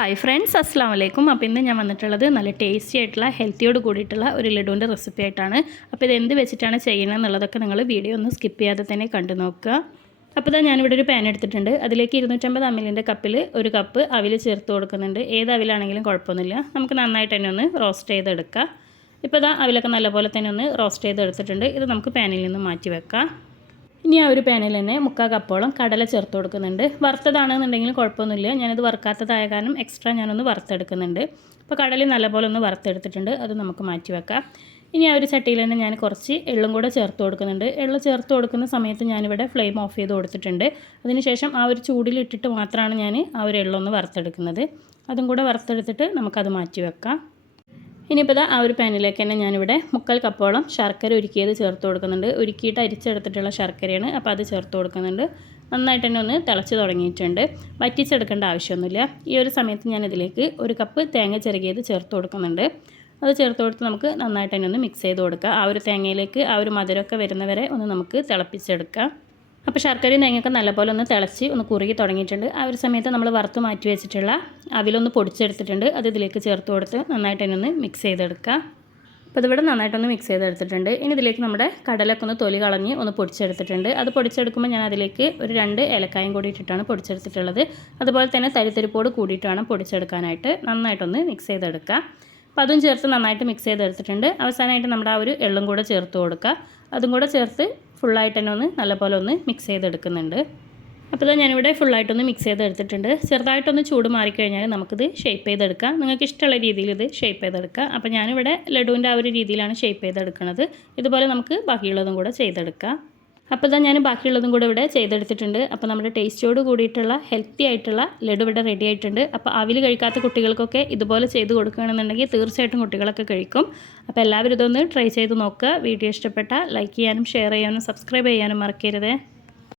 Hi friends, അസ്സാം വലൈക്കും. അപ്പോൾ ഇന്ന് ഞാൻ വന്നിട്ടുള്ളത് നല്ല ടേസ്റ്റി ആയിട്ടുള്ള ഹെൽത്തിയോട് കൂടിയിട്ടുള്ള ഒരു ലഡുവിൻ്റെ റെസിപ്പി ആയിട്ടാണ്. അപ്പോൾ ഇത് എന്ത് വെച്ചിട്ടാണ് ചെയ്യുന്നത് എന്നുള്ളതൊക്കെ നിങ്ങൾ വീഡിയോ ഒന്ന് സ്കിപ്പ് ചെയ്യാതെ തന്നെ കണ്ടു നോക്കുക. അപ്പോൾ ഇതാ ഞാനിവിടെ ഒരു പാൻ എടുത്തിട്ടുണ്ട്. അതിലേക്ക് 250 ml കപ്പിൽ ഒരു കപ്പ് അവിൽ ചേർത്ത് കൊടുക്കുന്നുണ്ട്. ഏത് അവിലാണെങ്കിലും കുഴപ്പമൊന്നുമില്ല. നമുക്ക് നന്നായിട്ട് തന്നെ ഒന്ന് റോസ്റ്റ് ചെയ്തെടുക്കാം. ഇപ്പോൾ ഇതാ അവിലൊക്കെ നല്ലപോലെ തന്നെ ഒന്ന് റോസ്റ്റ് ചെയ്തെടുത്തിട്ടുണ്ട്. ഇത് നമുക്ക് പാനിൽ നിന്ന് മാറ്റി വെക്കാം. ഇനി ആ ഒരു പാനിൽ തന്നെ 3/4 കപ്പോളം കടല ചേർത്ത് കൊടുക്കുന്നുണ്ട്. വറുത്തതാണെന്നുണ്ടെങ്കിലും കുഴപ്പമൊന്നുമില്ല. ഞാനിത് വറുക്കാത്തതായ കാരണം എക്സ്ട്രാ ഞാനൊന്ന് വറുത്തെടുക്കുന്നുണ്ട്. അപ്പോൾ കടല നല്ലപോലെ ഒന്ന് വറുത്തെടുത്തിട്ടുണ്ട്. അത് നമുക്ക് മാറ്റി വെക്കാം. ഇനി ആ ഒരു ചട്ടിയിൽ തന്നെ ഞാൻ കുറച്ച് എള്ളും കൂടെ ചേർത്ത് കൊടുക്കുന്നുണ്ട്. എള്ള് ചേർത്ത് കൊടുക്കുന്ന സമയത്ത് ഞാനിവിടെ ഫ്ലെയിം ഓഫ് ചെയ്ത് കൊടുത്തിട്ടുണ്ട്. അതിനുശേഷം ആ ഒരു ചൂടിലിട്ടിട്ട് മാത്രമാണ് ഞാൻ ആ ഒരു എള്ളൊന്ന് വറുത്തെടുക്കുന്നത്. അതും കൂടെ വറുത്തെടുത്തിട്ട് നമുക്കത് മാറ്റി വെക്കാം. ഇനിയിപ്പോൾ ആ ഒരു പാനിലേക്ക് തന്നെ ഞാനിവിടെ 3/4 കപ്പോളം ശർക്കര ഉരുക്കിയത് ചേർത്ത് കൊടുക്കുന്നുണ്ട്. ഉരുക്കിയിട്ട് അരിച്ചെടുത്തിട്ടുള്ള ശർക്കരയാണ്. അപ്പോൾ അത് ചേർത്ത് കൊടുക്കുന്നുണ്ട്. നന്നായിട്ട് തന്നെ ഒന്ന് തിളച്ച് തുടങ്ങിയിട്ടുണ്ട്. വറ്റിച്ചെടുക്കേണ്ട ആവശ്യമൊന്നുമില്ല. ഈ ഒരു സമയത്ത് ഞാനിതിലേക്ക് 1 കപ്പ് തേങ്ങ ചിരകിയത് ചേർത്ത് കൊടുക്കുന്നുണ്ട്. അത് ചേർത്ത് കൊടുത്ത് നമുക്ക് നന്നായിട്ട് തന്നെ ഒന്ന് മിക്സ് ചെയ്ത് കൊടുക്കുക. ആ ഒരു തേങ്ങയിലേക്ക് ആ ഒരു മധുരമൊക്കെ വരുന്നവരെ ഒന്ന് നമുക്ക് തിളപ്പിച്ചെടുക്കാം. അപ്പോൾ ശർക്കരയും തേങ്ങയൊക്കെ നല്ലപോലെ ഒന്ന് തിളച്ച് ഒന്ന് കുറുകി തുടങ്ങിയിട്ടുണ്ട്. ആ ഒരു സമയത്ത് നമ്മൾ വറുത്ത് മാറ്റി വെച്ചിട്ടുള്ള അവിലൊന്ന് പൊടിച്ചെടുത്തിട്ടുണ്ട്. അത് ഇതിലേക്ക് ചേർത്ത് കൊടുത്ത് നന്നായിട്ട് തന്നെ ഒന്ന് മിക്സ് ചെയ്തെടുക്കുക. അപ്പോൾ ഇതിവിടെ നന്നായിട്ടൊന്ന് മിക്സ് ചെയ്തെടുത്തിട്ടുണ്ട്. ഇനി ഇതിലേക്ക് നമ്മുടെ കടലൊക്കെ ഒന്ന് തൊലി കളഞ്ഞ് ഒന്ന് പൊടിച്ചെടുത്തിട്ടുണ്ട്. അത് പൊടിച്ചെടുക്കുമ്പോൾ ഞാൻ അതിലേക്ക് ഒരു 2 ഏലക്കായും കൂടി ഇട്ടിട്ടാണ് പൊടിച്ചെടുത്തിട്ടുള്ളത്. അതുപോലെ തന്നെ തരിത്തരിപ്പോട് കൂടിയിട്ട് വേണം പൊടിച്ചെടുക്കാനായിട്ട്. നന്നായിട്ടൊന്ന് മിക്സ് ചെയ്തെടുക്കുക. അപ്പോൾ അതും ചേർത്ത് നന്നായിട്ട് മിക്സ് ചെയ്തെടുത്തിട്ടുണ്ട്. അവസാനമായിട്ട് നമ്മുടെ ആ ഒരു എള്ളും കൂടെ ചേർത്ത് കൊടുക്കുക. അതും കൂടെ ചേർത്ത് ഫുള്ളായിട്ട് തന്നെ ഒന്ന് നല്ലപോലെ ഒന്ന് മിക്സ് ചെയ്തെടുക്കുന്നുണ്ട്. അപ്പോൾ ഇതാ ഞാനിവിടെ ഫുള്ളായിട്ടൊന്ന് മിക്സ് ചെയ്തെടുത്തിട്ടുണ്ട്. ചെറുതായിട്ടൊന്ന് ചൂട് മാറിക്കഴിഞ്ഞാൽ നമുക്കിത് ഷേപ്പ് ചെയ്തെടുക്കാം. നിങ്ങൾക്ക് ഇഷ്ടമുള്ള രീതിയിൽ ഇത് ഷേപ്പ് ചെയ്തെടുക്കാം. അപ്പോൾ ഞാനിവിടെ ലഡുവിൻ്റെ ആ ഒരു രീതിയിലാണ് ഷേപ്പ് ചെയ്തെടുക്കുന്നത്. ഇതുപോലെ നമുക്ക് ബാക്കിയുള്ളതും കൂടെ ചെയ്തെടുക്കാം. അപ്പോൾ ഇതാ ഞാൻ ബാക്കിയുള്ളതും കൂടെ ഇവിടെ ചെയ്തെടുത്തിട്ടുണ്ട്. അപ്പോൾ നമ്മുടെ ടേസ്റ്റോട് കൂടിയിട്ടുള്ള ഹെൽത്തി ആയിട്ടുള്ള ലഡു ഇവിടെ റെഡി ആയിട്ടുണ്ട്. അപ്പോൾ അവിൽ കഴിക്കാത്ത കുട്ടികൾക്കൊക്കെ ഇതുപോലെ ചെയ്ത് കൊടുക്കുകയാണെന്നുണ്ടെങ്കിൽ തീർച്ചയായിട്ടും കുട്ടികളൊക്കെ കഴിക്കും. അപ്പോൾ എല്ലാവരും ഇതൊന്ന് ട്രൈ ചെയ്ത് നോക്കുക. വീഡിയോ ഇഷ്ടപ്പെട്ടാൽ ലൈക്ക് ചെയ്യാനും ഷെയർ ചെയ്യാനും സബ്സ്ക്രൈബ് ചെയ്യാനും മറക്കരുത്.